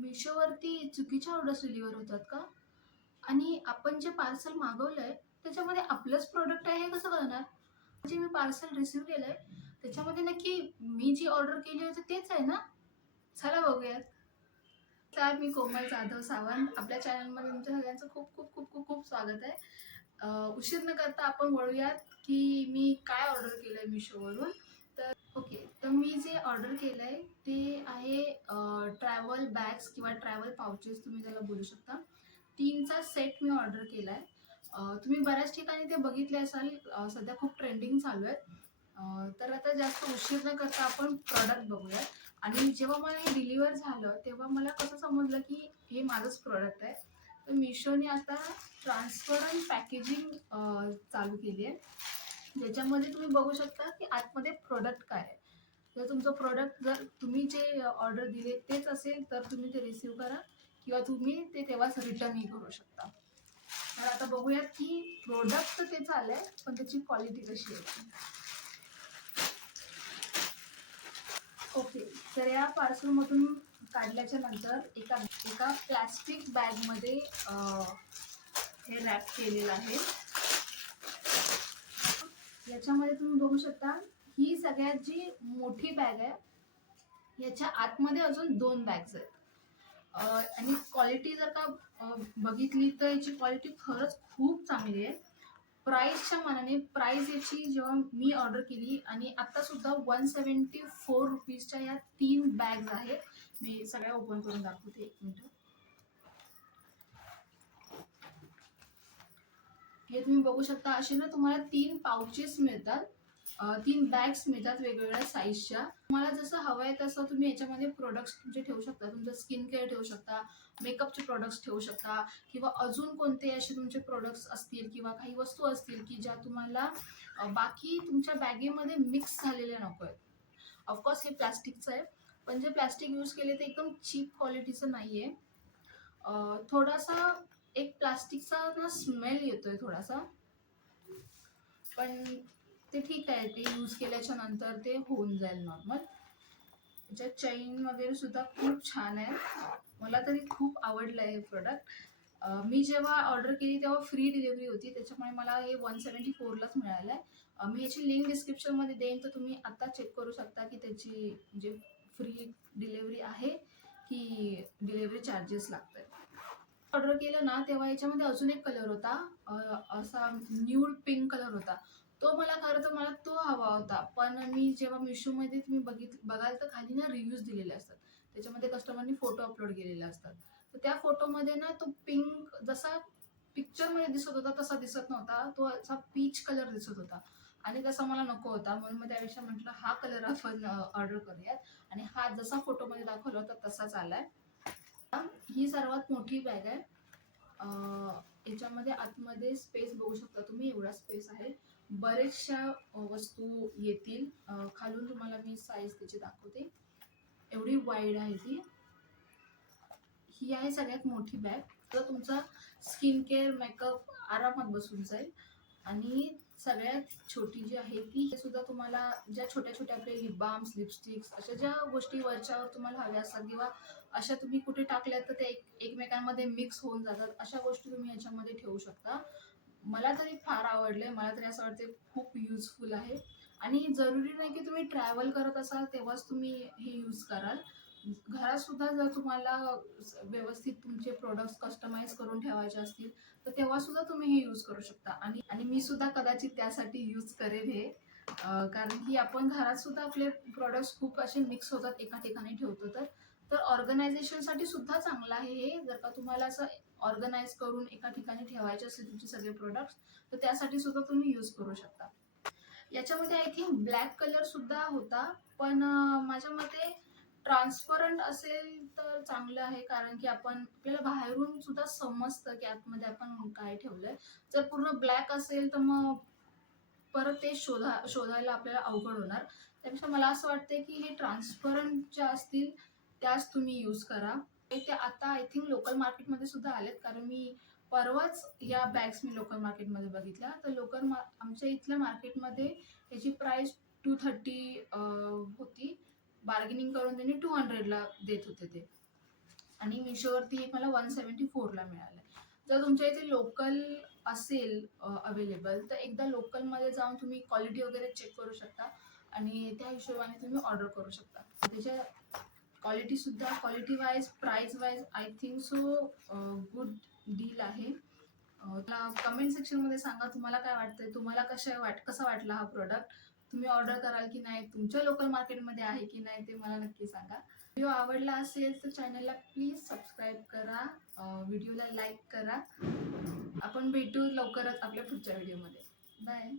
मिशोवरती चुकीच्या orders deliver होतात का? आणि आपण जे पार्सल मागवलंय त्याच्यामध्ये आपलंच प्रॉडक्ट आहे हे कसं कळणार? जे मी पार्सल रिसीव्ह केलंय त्याच्यामध्ये नक्की मी जी ऑर्डर केली होती तेच आहे ना? चला बघूयात. तर मी कोमल जाधव सावंत. आपल्या चॅनलमध्ये तुमच्या सगळ्यांचं खूप खूप खूप खूप खूप स्वागत आहे. उशीर न करता आपण वळूयात की मी काय ऑर्डर केलंय मिशोवरून. ओके, तर मी जे ऑर्डर केलंय ते आहे ट्रॅव्हल बॅग्स किंवा ट्रॅव्हल पाउचेस तुम्ही त्याला बोलू शकता. 3चा सेट मी ऑर्डर केलाय. तुम्ही बऱ्याच ठिकाणी ते बघितले असाल. सध्या खूप ट्रेंडिंग चालू आहे. तर आता जास्त उशीर न करता आपण प्रॉडक्ट बघूया. आणि जेव्हा मला हे डिलिव्हर झालं तेव्हा मला कसं समजलं की हे माझंच प्रॉडक्ट आहे. तर मिशोने आता ट्रान्सपरंट पॅकेजिंग चालू केली आहे, ज्याच्यामध्ये तुम्ही बघू शकता की आतमध्ये प्रोडक्ट काय आहे. जर तुमचं प्रोडक्ट जर तुम्ही जे ऑर्डर दिले तेच असेल तर तुम्ही ते रिसीव्ह करा किंवा तुम्ही ते तेव्हाच रिटर्नही करू शकता. तर आता बघूयात की प्रोडक्ट तर तेच आलंय पण त्याची क्वालिटी कशी आहे. ओके, तर या पार्सलमधून काढल्याच्या नंतर एका एका प्लॅस्टिक बॅगमध्ये हे रॅप केलेलं आहे. याच्यामध्ये तुम्ही बघू शकता ही सगळ्यात जी मोठी बॅग आहे, याच्या आतमध्ये अजून 2 बॅग्स आहेत. आणि क्वालिटी जर का बघितली तर याची क्वालिटी खरंच खूप चांगली आहे. प्राईसच्या मानाने प्राईस याची जेव्हा मी ऑर्डर केली आणि आता सुद्धा 174 रुपीजच्या या 3 बॅग्स आहेत. मी सगळ्या ओपन करून दाखवते, एक मिनिट. हे तुम्ही बघू शकता, असे ना तुम्हाला 3 पाउचेस मिळतात. 3 बॅग्स मिळतात वेगवेगळ्या साईजच्या. तुम्हाला जसं हवं आहे तसं तुम्ही याच्यामध्ये प्रोडक्ट्स तुमचे ठेवू शकता. तुमचं स्किन केअर ठेवू शकता, मेकअपचे प्रोडक्ट्स ठेवू शकता किंवा अजून कोणते असे तुमचे प्रोडक्ट्स असतील किंवा काही वस्तू असतील की ज्या तुम्हाला बाकी तुमच्या बॅगेमध्ये मिक्स झालेल्या नको आहेत. ऑफकोर्स हे प्लास्टिकचं आहे, पण जे प्लास्टिक यूज केले ते एकदम चीप क्वालिटीचं नाही आहे. थोडासा एक प्लास्टिकचा ना स्मेल येतोय थोडासा, पण ते ठीक आहे. ते यूज केल्याच्या नंतर ते होऊन जाईल नॉर्मल. त्याच्या चैन वगैरे सुद्धा खूप छान आहे. मला तरी खूप आवडलं आहे हे प्रोडक्ट. मी जेव्हा ऑर्डर केली तेव्हा फ्री डिलिव्हरी होती, त्याच्यामुळे मला हे 174लाच मिळालं आहे. मी याची लिंक डिस्क्रिप्शनमध्ये देईन, तर तुम्ही आता चेक करू शकता की त्याची म्हणजे फ्री डिलिव्हरी आहे की डिलिव्हरी चार्जेस लागत आहेत. ऑर्डर केलं ना तेव्हा याच्यामध्ये अजून एक कलर होता, असा न्यूड पिंक कलर होता. तो मला खरं तर मला तो हवा होता, पण मी जेव्हा मिशोमध्ये तुम्ही बघाल तर खाली ना रिव्ह्यूज दिलेले असतात. त्याच्यामध्ये कस्टमरनी फोटो अपलोड केलेले असतात. तर त्या फोटोमध्ये ना तो पिंक जसा पिक्चरमध्ये दिसत होता तसा दिसत नव्हता. तो असा पीच कलर दिसत होता आणि तसा मला नको होता. म्हणून मग त्यापेक्षा म्हटलं हा कलर आपण ऑर्डर करूयात आणि हा जसा फोटोमध्ये दाखवला होता तसाच आलाय. ही सर्वात मोठी बॅग आहे. याच्यामध्ये आतमध्ये स्पेस बघू शकता तुम्ही, एवढा स्पेस आहे. बरेचशा वस्तू येतील. खालून तुम्हाला मी साईज त्याची दाखवते, एवढी वाईड आहे ती. ही आहे सगळ्यात मोठी बॅग. तर तुमचा स्किन केअर मेकअप आरामात बसून जाईल. आणि सगळ्यात छोटी जी आहे ती सुद्धा तुम्हाला ज्या छोट्या छोट्या आपले लिप बाम्स, लिपस्टिक्स अशा ज्या गोष्टी वरच्यावर तुम्हाला हव्या असतात किंवा अशा तुम्ही कुठे टाकल्यात तर ते एकमेकांमध्ये मिक्स होऊन जातात, अशा गोष्टी तुम्ही याच्यामध्ये ठेवू शकता. मला तरी फार आवडले. मला तरी असं वाटते खूप युजफुल आहे. आणि जरुरी नाही की तुम्ही ट्रॅव्हल करत असाल तेव्हाच तुम्ही हे यूज कराल. घरात सुद्धा जर तुम्हाला व्यवस्थित तुमचे प्रोडक्ट्स कस्टमाइज करून ठेवायचे असतील तर तेव्हा सुद्धा तुम्ही हे यूज करू शकता. आणि मी सुद्धा कदाचित त्यासाठी यूज करेन हे. कारण की आपण घरात सुद्धा आपले प्रोडक्ट्स खूप असे मिक्स होतात, एका ठिकाणी ठेवतो तर ऑर्गनायझेशनसाठी सुद्धा चांगलं आहे हे. जर का तुम्हाला असं ऑर्गनाइज करून एका ठिकाणी ठेवायचे असतील तुमचे सगळे प्रोडक्ट्स तर त्यासाठी सुद्धा तुम्ही यूज करू शकता. याच्यामध्ये आय थिंक ब्लॅक कलर सुद्धा होता, पण माझ्या मते ट्रान्सपरंट असेल तर चांगलं आहे, कारण की आपल्याला बाहेरून सुद्धा समजतं की आतमध्ये आपण काय ठेवलंय. जर पूर्ण ब्लॅक असेल तर मग परत ते शोधायला आपल्याला अवघड होणार. त्यापेक्षा मला असं वाटतंय की हे ट्रान्सपरंट ज्या असतील त्याच तुम्ही यूज करा. ते आता आय थिंक लोकल मार्केटमध्ये सुद्धा आलेत, कारण मी परवाच ह्या बॅग्स मी लोकल मार्केटमध्ये बघितल्या. तर आमच्या इथल्या मार्केटमध्ये याची प्राइस 230 होती. बार्गेनिंग करून त्यांनी 200ला देत होते ते. आणि मिशोवरती मला 174ला मिळालं. जर तुमच्या इथे लोकल असेल अवेलेबल तर एकदा लोकलमध्ये जाऊन तुम्ही क्वालिटी वगैरे चेक करू शकता आणि त्या हिशोबाने तुम्ही ऑर्डर करू शकता. त्याच्या quality wise price wise I think so good deal आहे. मला कमेंट सेक्शनमध्ये सांगा तुम्हाला काय वाटतंय, तुम्हाला कसा वाटला हा प्रोडक्ट, तुम्ही ऑर्डर कराल की नाही, तुमच्या लोकल मार्केटमध्ये आहे की नाही ते मला नक्की सांगा. व्हिडिओ आवडला असेल तर चॅनलला प्लीज सबस्क्राईब करा, व्हिडिओला लाईक करा. आपण भेटू लवकरच आपल्या पुढच्या व्हिडिओमध्ये. बाय.